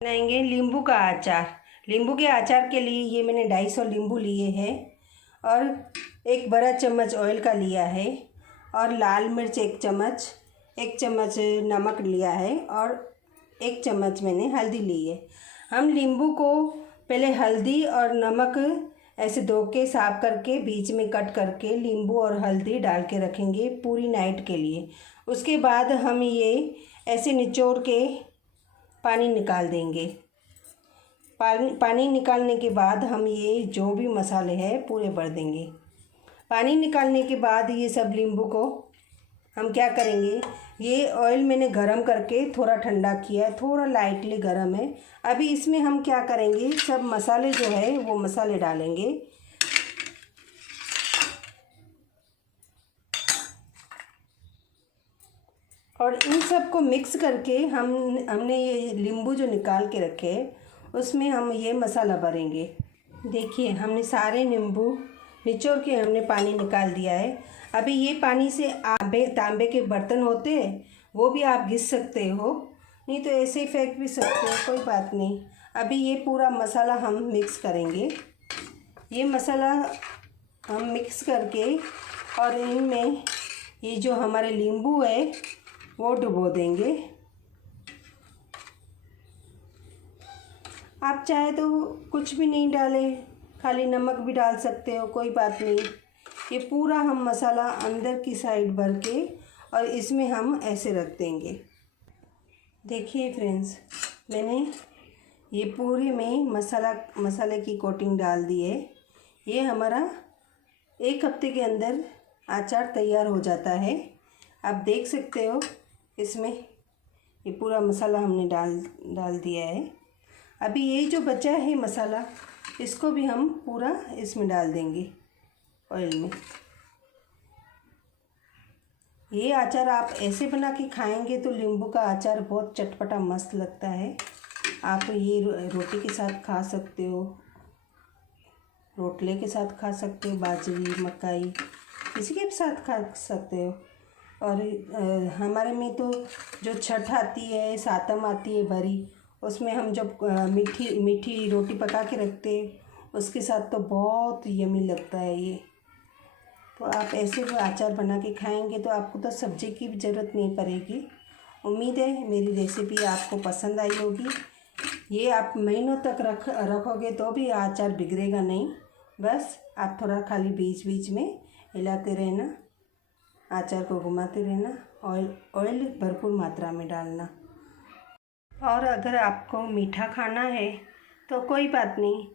बनाएंगे नींबू का अचार। नींबू के अचार के लिए ये मैंने 250 नींबू लिए हैं और एक बड़ा चम्मच ऑयल का लिया है और लाल मिर्च 1 चम्मच, 1 चम्मच नमक लिया है और 1 चम्मच मैंने हल्दी ली है। हम नींबू को पहले हल्दी और नमक ऐसे धो के साफ करके बीच में कट करके नींबू और हल्दी डाल के रखेंगे पूरी नाइट के लिए। उसके बाद हम ये ऐसे निचोड़ के पानी निकाल देंगे। पानी निकालने के बाद हम ये जो भी मसाले हैं पूरे भर देंगे। पानी निकालने के बाद ये सब नींबू को हम क्या करेंगे, ये ऑयल मैंने गरम करके थोड़ा ठंडा किया है, थोड़ा लाइटली गरम है। अभी इसमें हम क्या करेंगे, सब मसाले जो है वो मसाले डालेंगे। और इन सब को मिक्स करके हमने ये नींबू जो निकाल के रखे उसमें हम ये मसाला भरेंगे। देखिए हमने सारे नींबू निचोड़ के हमने पानी निकाल दिया है। अभी ये पानी से तांबे के बर्तन होते हैं वो भी आप घिस सकते हो, नहीं तो ऐसे ही फेंक भी सकते हो, कोई बात नहीं। अभी ये पूरा मसाला हम मिक्स करेंगे। ये मसाला हम मिक्स करके और इनमें ये जो हमारे नींबू है वो डुबो देंगे। आप चाहे तो कुछ भी नहीं डालें, खाली नमक भी डाल सकते हो, कोई बात नहीं। ये पूरा हम मसाला अंदर की साइड भर के और इसमें हम ऐसे रख देंगे। देखिए फ्रेंड्स, मैंने ये पूरे में मसाले की कोटिंग डाल दी है। ये हमारा 1 हफ्ते के अंदर अचार तैयार हो जाता है। आप देख सकते हो इसमें ये पूरा मसाला हमने डाल दिया है। अभी ये जो बचा है मसाला इसको भी हम पूरा इसमें डाल देंगे ऑयल में। ये अचार आप ऐसे बना के खाएंगे तो नींबू का अचार बहुत चटपटा मस्त लगता है। आप ये रोटी के साथ खा सकते हो, रोटले के साथ खा सकते हो, बाजरी मकई किसी के भी साथ खा सकते हो। और हमारे में तो जो छठ आती है, सातम आती है भरी, उसमें हम जब मीठी रोटी पका के रखते हैं उसके साथ तो बहुत यमी लगता है ये। तो आप ऐसे भी अचार बना के खाएंगे तो आपको तो सब्ज़ी की भी ज़रूरत नहीं पड़ेगी। उम्मीद है मेरी रेसिपी आपको पसंद आई होगी। ये आप महीनों तक रखोगे तो भी अचार बिगड़ेगा नहीं। बस आप थोड़ा खाली बीच बीच में हिलाते रहना, अचार को घुमाते रहना, ऑयल भरपूर मात्रा में डालना। और अगर आपको मीठा खाना है तो कोई बात नहीं,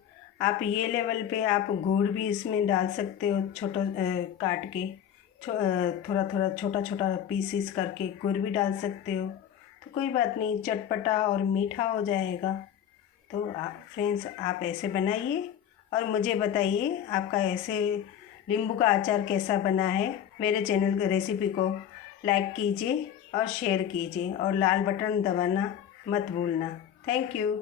आप ये लेवल पे आप गुड़ भी इसमें डाल सकते हो, छोटा काट के थोड़ा छोटा पीसेस करके गुड़ भी डाल सकते हो, तो कोई बात नहीं, चटपटा और मीठा हो जाएगा। तो फ्रेंड्स आप ऐसे बनाइए और मुझे बताइए आपका ऐसे नींबू का अचार कैसा बना है। मेरे चैनल की रेसिपी को लाइक कीजिए और शेयर कीजिए और लाल बटन दबाना मत भूलना। Thank you.